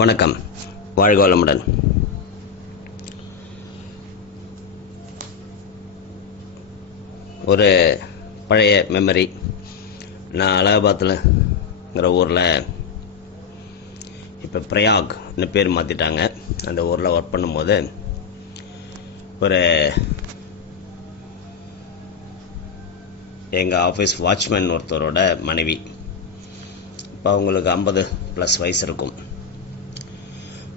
வணக்கம், வாழ்க வளமுடன். ஒரு பழைய மெமரி. நான் அலகாபாத்ங்கிற ஊரில் இப்போ பிரயாக்னு பேர் மாற்றிட்டாங்க. அந்த ஊரில் ஒர்க் பண்ணும்போது ஒரு எங்கள் ஆஃபீஸ் வாட்ச்மேன் ஒருத்தரோட மனைவி. இப்போ அவங்களுக்கு 50+ வயசு இருக்கும்.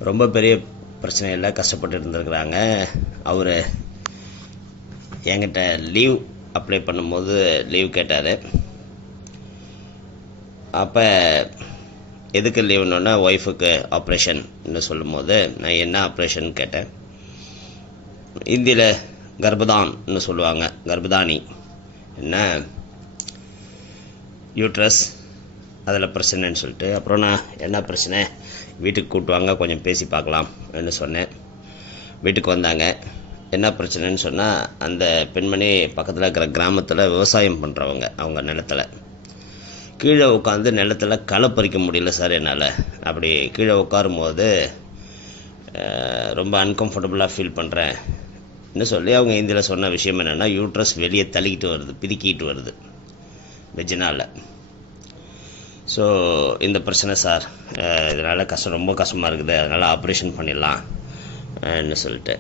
ரொம்ப பெரிய பிரச்சனையில் கஷ்டப்பட்டு இருந்திருக்கிறாங்க. அவர் என்கிட்ட லீவ் அப்ளை பண்ணும்போது லீவ் கேட்டார். அப்போ எதுக்கு லீவுன்னா ஒய்ஃபுக்கு ஆப்ரேஷன்னு சொல்லும்போது நான் என்ன ஆப்ரேஷன் கேட்டேன். இந்தியில் கர்ப்பதான்னு சொல்லுவாங்க, கர்ப்பதானி. என்ன யூட்ரஸ் அதில் பிரச்சனைன்னு சொல்லிட்டு, அப்புறம் நான் என்ன பிரச்சனை, வீட்டுக்கு கூப்பிட்டு கொஞ்சம் பேசி பார்க்கலாம்னு சொன்னேன். வீட்டுக்கு வந்தாங்க. என்ன பிரச்சனைன்னு சொன்னால், அந்த பெண்மணி பக்கத்தில் இருக்கிற கிராமத்தில் விவசாயம் பண்ணுறவங்க. அவங்க நிலத்தில் கீழே உட்காந்து நிலத்தில் களை பறிக்க முடியல சார் என்னால். அப்படி கீழே உட்காரும் போது ரொம்ப அன்கம்ஃபர்டபுளாக ஃபீல் பண்ணுறேன்னு சொல்லி அவங்க இந்தியில் சொன்ன விஷயம் என்னென்னா, யூட்ரஸ் வெளியே தள்ளிக்கிட்டு வருது, பிதுக்கிட்டு வருது வெஜினால். ஸோ இந்த பிரச்சனை சார், இதனால் ரொம்ப கஷ்டமாக இருக்குது, அதனால் ஆப்ரேஷன் பண்ணிடலாம்னு சொல்லிட்டு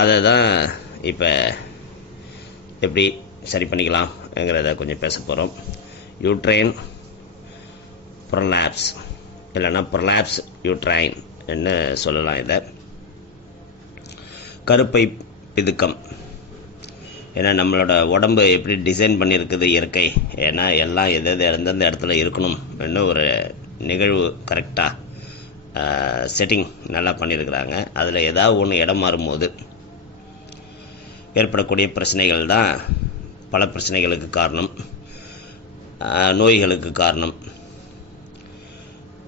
அதை தான் இப்போ எப்படி சரி பண்ணிக்கலாம்ங்கிறத கொஞ்சம் பேச போகிறோம். யூட்ரைன் ப்ரொலாப்ஸ் இல்லைன்னா ப்ரொலாப்ஸ் யூட்ரைன் என்று சொல்லலாம். இதை கருப்பை பிதுக்கம். ஏன்னா நம்மளோட உடம்பு எப்படி டிசைன் பண்ணியிருக்குது இயற்கை, ஏன்னா எல்லாம் எந்தெந்த இடத்துல இருக்கணும் என்ன ஒரு நிகழ்வு கரெக்டாக செட்டிங் நல்லா பண்ணியிருக்கிறாங்க. அதில் ஏதாவது ஒன்று இடம் மாறும்போது ஏற்படக்கூடிய பிரச்சனைகள் தான் பல பிரச்சனைகளுக்கு காரணம், நோய்களுக்கு காரணம்.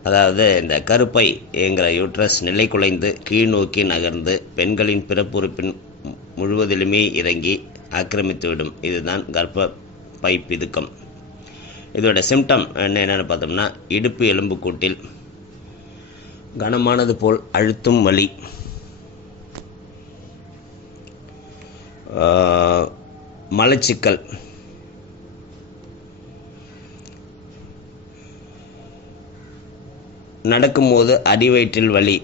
அதாவது இந்த கருப்பை என்கிற யூட்ரஸ் நிலை குலைந்து கீழ் நோக்கி நகர்ந்து பெண்களின் பிறப்புறுப்பின் முழுவதிலுமே இறங்கி ஆக்கிரமித்துவிடும். இதுதான் கர்ப்பப்பை பிதுக்கம். இதோட சிம்டம் என்னென்னு பார்த்தோம்னா, இடுப்பு எலும்புக்கூட்டில் கனமானது போல் அழுத்தும் வலி, மலச்சிக்கல், நடக்கும்போது அடிவயிற்றில் வலி,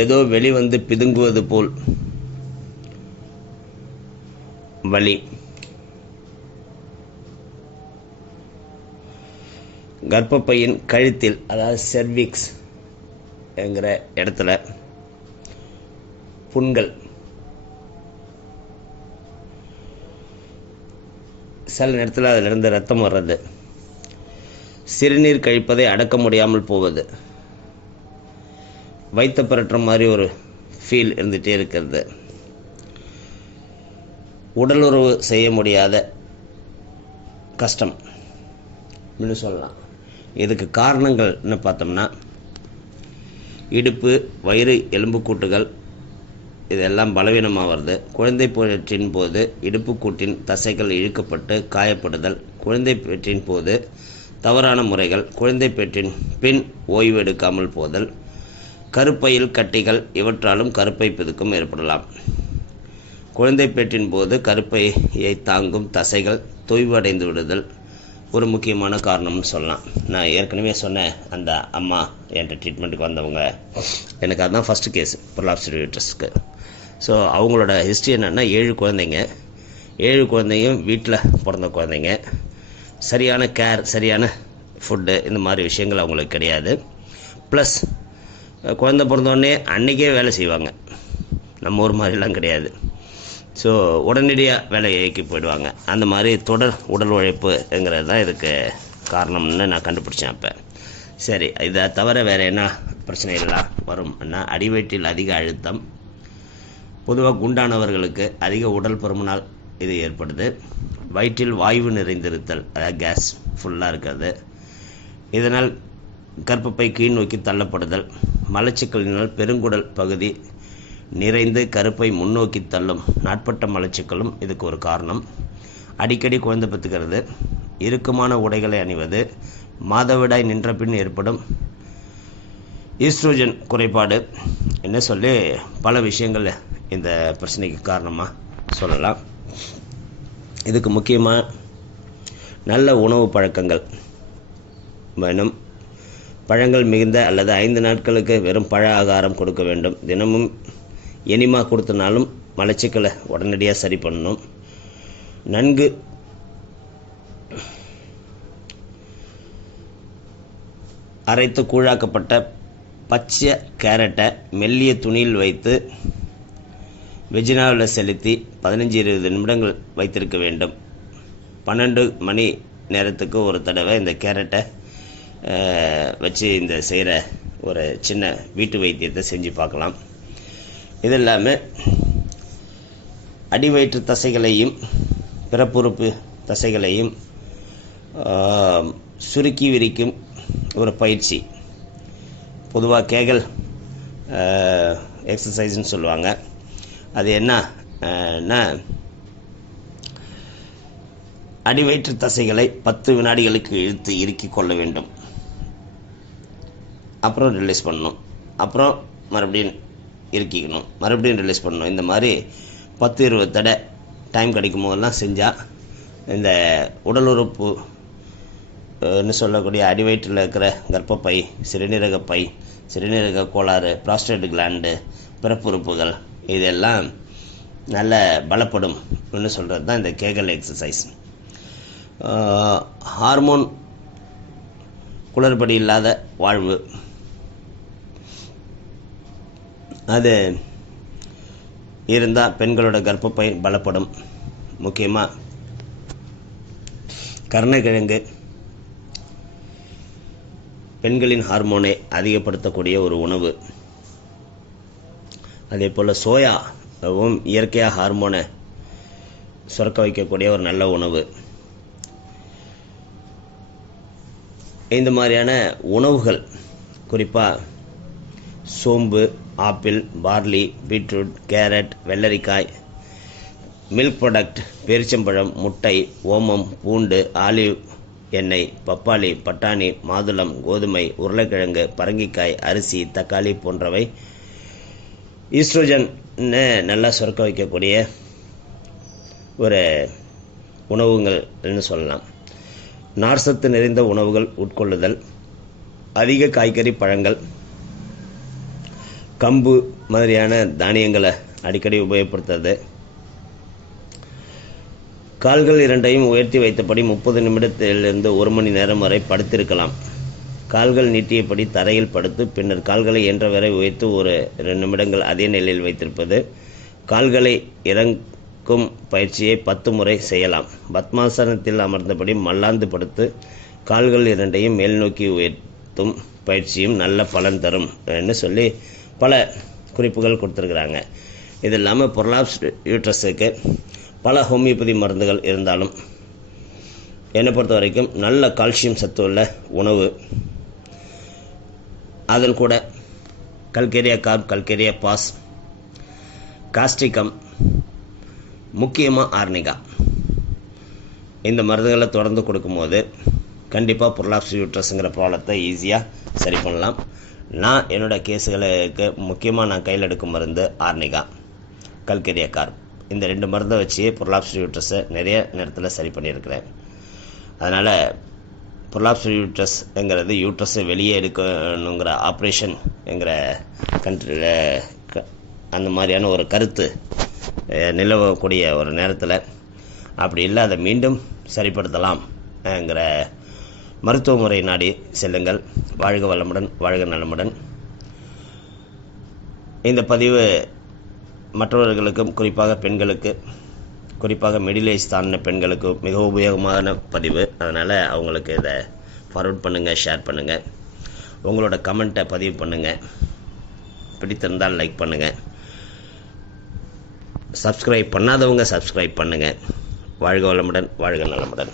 ஏதோ வெளிவந்து பிதுங்குவது போல் வலி, கர்ப்பப்பையின் கழுத்தில் அதாவது செர்விக்ஸ் என்கிற இடத்துல புண்கள், சில நேரத்தில் அதிலிருந்து ரத்தம் வர்றது, சிறுநீர் கழிப்பதை அடக்க முடியாமல் போவது, வைத்த புரட்டுற மாதிரி ஒரு ஃபீல் இருந்துகிட்டே இருக்கிறது, உடலுறவு செய்ய முடியாத கஷ்டம் அப்படின்னு சொல்லலாம். இதுக்கு காரணங்கள்னு பார்த்தோம்னா, இடுப்பு வயிறு எலும்புக்கூட்டுகள் இதெல்லாம் பலவீனமாக வருது. குழந்தை பேற்றின் போது இடுப்புக்கூட்டின் தசைகள் இழுக்கப்பட்டு காயப்படுதல், குழந்தை பேற்றின் போது தவறான முறைகள், குழந்தை பேற்றின் பின் ஓய்வு எடுக்காமல் போதல், கருப்பையில் கட்டிகள், இவற்றாலும் கருப்பை பிதுக்கம் ஏற்படலாம். குழந்தை பேற்றின் போது கருப்பையை தாங்கும் தசைகள் தொய்வடைந்து விடுதல் ஒரு முக்கியமான காரணம்னு சொல்லலாம். நான் ஏற்கனவே சொன்னேன், அந்த அம்மா என்கிட்ட ட்ரீட்மெண்ட்டுக்கு வந்தவங்க, எனக்கு அதுதான் ஃபஸ்ட்டு கேஸ் ப்ரொலாப்ஸ் யூட்ரஸ்க்கு. ஸோ அவங்களோட ஹிஸ்ட்ரி என்னென்னா, 7 குழந்தைங்க, 7 குழந்தையும் வீட்டில் பிறந்த குழந்தைங்க. சரியான கேர், சரியான ஃபுட்டு, இந்த மாதிரி விஷயங்கள் அவங்களுக்கு கிடையாது. ப்ளஸ் குழந்தை பிறந்தோடனே அன்றைக்கே வேலை செய்வாங்க, நம்ம ஊர் மாதிரிலாம் கிடையாது. ஸோ உடனடியாக வேலையை இயக்கி போயிடுவாங்க. அந்த மாதிரி தொடர் உடல் உழைப்புங்கிறது தான் இதுக்கு காரணம்னு நான் கண்டுபிடிச்சேன் அப்போ. சரி, இதை தவிர வேறு என்ன பிரச்சனைகள்லாம் வரும்னா, அடிவயிற்றில் அதிக அழுத்தம், பொதுவாக குண்டானவர்களுக்கு அதிக உடல் பருமனால் இது ஏற்படுது. வயிற்றில் வாயு நிறைந்திருத்தல், அதாவது கேஸ் ஃபுல்லாக இருக்கிறது, இதனால் கர்ப்பப்பை கீழ் நோக்கி தள்ளப்படுதல், மலச்சிக்கலினால் பெருங்குடல் பகுதி நிறைந்து கருப்பை முன்னோக்கி தள்ளும் நாட்பட்ட மலச்சிக்கலும் இதுக்கு ஒரு காரணம். அடிக்கடி குழந்தை பெற்றுக்கிறது, இறுக்கமான உடைகளை அணிவது, மாதவிடாய் நின்ற பின் ஏற்படும் ஈஸ்ட்ரோஜன் குறைபாடு என்ன சொல்லி பல விஷயங்கள் இந்த பிரச்சனைக்கு காரணமாக சொல்லலாம். இதுக்கு முக்கியமாக நல்ல உணவு பழக்கங்கள் வேணும். பழங்கள் மிகுந்த அல்லது 5 நாட்களுக்கு வெறும் பழ ஆகாரம் கொடுக்க வேண்டும். தினமும் எனிமா கொடுத்தனாலும் மலச்சிக்கலை உடனடியாக சரி பண்ணணும். நன்கு அரைத்து கூழாக்கப்பட்ட பச்சை கேரட்டை மெல்லிய துணியில் வைத்து வெஜினாவில் செலுத்தி 15-20 நிமிடங்கள் வைத்திருக்க வேண்டும். 12 மணி நேரத்துக்கு ஒரு தடவை இந்த கேரட்டை வச்சு இந்த செய்கிற ஒரு சின்ன வீட்டு வைத்தியத்தை செஞ்சு பார்க்கலாம். இது இல்லாமல் அடிவயிற்று தசைகளையும் பிறப்புறுப்பு தசைகளையும் சுருக்கி விரிக்கும் ஒரு பயிற்சி, பொதுவாக கேகல் எக்ஸசைஸ்ன்னு சொல்லுவாங்க. அது என்னன்னா அடிவயிற்று தசைகளை 10 வினாடிகளுக்கு இழுத்து இறுக்கி கொள்ள வேண்டும். அப்புறம் ரிலீஸ் பண்ணணும். அப்புறம் மறுபடியும் இறுக்கிக்கணும், மறுபடியும் ரிலீஸ் பண்ணணும். இந்த மாதிரி 10-20 தடவை டைம் கிடைக்கும் போதெல்லாம் செஞ்சால் இந்த உடல் உறுப்பு சொல்லக்கூடிய அடிவயிற்றில் இருக்கிற கர்ப்பப்பை, சிறுநீரகப்பை, சிறுநீரக கோளாறு, ப்ராஸ்டேட் கிளாண்டு, பிறப்புறுப்புகள் இதெல்லாம் நல்ல பலப்படும் சொல்கிறது தான் இந்த கேகல் எக்ஸசைஸ். ஹார்மோன் குளறுபடி இல்லாத வாழ்வு, அது இருந்தால் பெண்களோட கர்ப்பப்பை பலப்படும். முக்கியமாக கருணைக்கிழங்கு பெண்களின் ஹார்மோனை அதிகப்படுத்தக்கூடிய ஒரு உணவு. அதே போல் சோயாவும் இயற்கையாக ஹார்மோனை சுரக்க வைக்கக்கூடிய ஒரு நல்ல உணவு. இந்த மாதிரியான உணவுகள் குறிப்பாக சோம்பு, ஆப்பிள், பார்லி, பீட்ரூட், கேரட், வெள்ளரிக்காய், மில்க் ப்ராடக்ட், பேரிச்சம்பழம், முட்டை, ஓமம், பூண்டு, ஆலிவ் எண்ணெய், பப்பாளி, பட்டாணி, மாதுளம், கோதுமை, உருளைக்கிழங்கு, பரங்கிக்காய், அரிசி, தக்காளி போன்றவை ஈஸ்ட்ரோஜன் நல்லா சுரக்க வைக்கக்கூடிய ஒரு உணவுகள்னு சொல்லலாம். நார்சத்து நிறைந்த உணவுகள் உட்கொள்ளுதல், அதிக காய்கறி, பழங்கள், கம்பு மாதிரியான தானியங்களை அடிக்கடி உபயோகப்படுத்துறது, கால்கள் இரண்டையும் உயர்த்தி வைத்தபடி 30 நிமிடத்திலிருந்து 1 மணி நேரம் வரை படுத்திருக்கலாம். கால்கள் நீட்டியபடி தரையில் படுத்து பின்னர் கால்களை இயன்ற வரை உயர்த்து ஒரு 2 நிமிடங்கள் அதே நிலையில் வைத்திருப்பது. கால்களை இறக்கும் பயிற்சியை 10 முறை செய்யலாம். பத்மாசனத்தில் அமர்ந்தபடி மல்லாந்து படுத்து கால்கள் இரண்டையும் மேல் நோக்கி உயர்த்தும் பயிற்சியும் நல்ல பலன் தரும் சொல்லி பல குறிப்புகள் கொடுத்துருக்குறாங்க. இது இல்லாமல் ப்ரொலாப்ஸ் யூட்ரஸுக்கு பல ஹோமியோபதி மருந்துகள் இருந்தாலும் என்னை பொறுத்த வரைக்கும் நல்ல கால்சியம் சத்து உள்ள உணவு, அதில் கூட calcarea carb, calcarea phos, causticum, முக்கியமாக ஆர்னிகா, இந்த மருந்துகளை தொடர்ந்து கொடுக்கும்போது கண்டிப்பாக ப்ரொலாப்ஸ் யூட்ரஸுங்கிற ப்ராப்ளத்தை ஈஸியாக சரி பண்ணலாம். நான் என்னோடய கேஸுகளுக்கு முக்கியமாக நான் கையில் எடுக்கும் மருந்து ஆர்னிகா, கல்கேரியா கார்ப், இந்த 2 மருந்தை வச்சு ப்ரொலாப்ஸ் யூட்ரஸை நிறைய நேரத்தில் சரி பண்ணியிருக்கிறேன். அதனால் ப்ரொலாப்ஸ் யூட்ரஸ்ங்கிறது யூட்ரஸை வெளியே எடுக்கணுங்கிற ஆப்ரேஷன்ங்கிற கண்ட்ரியில் அந்த மாதிரியான ஒரு கருத்து நிலவக்கூடிய ஒரு நேரத்தில் அப்படி இல்லை, அதை மீண்டும் சரிப்படுத்தலாம்ங்கிற மருத்துவ முறை நாடி செல்லுங்கள். வாழ்க வளமுடன், வாழ்க நலமுடன். இந்த பதிவு மற்றவர்களுக்கும், குறிப்பாக பெண்களுக்கு, குறிப்பாக மிடில் ஏஜ் தாண்டின பெண்களுக்கு மிக உபயோகமான பதிவு. அதனால் அவங்களுக்கு இதை ஃபார்வர்ட் பண்ணுங்கள், ஷேர் பண்ணுங்கள், உங்களோட கமெண்ட்டை பதிவு பண்ணுங்கள். பிடித்திருந்தால் லைக் பண்ணுங்கள். சப்ஸ்கிரைப் பண்ணாதவங்க சப்ஸ்கிரைப் பண்ணுங்கள். வாழ்க வளமுடன், வாழ்க நலமுடன்.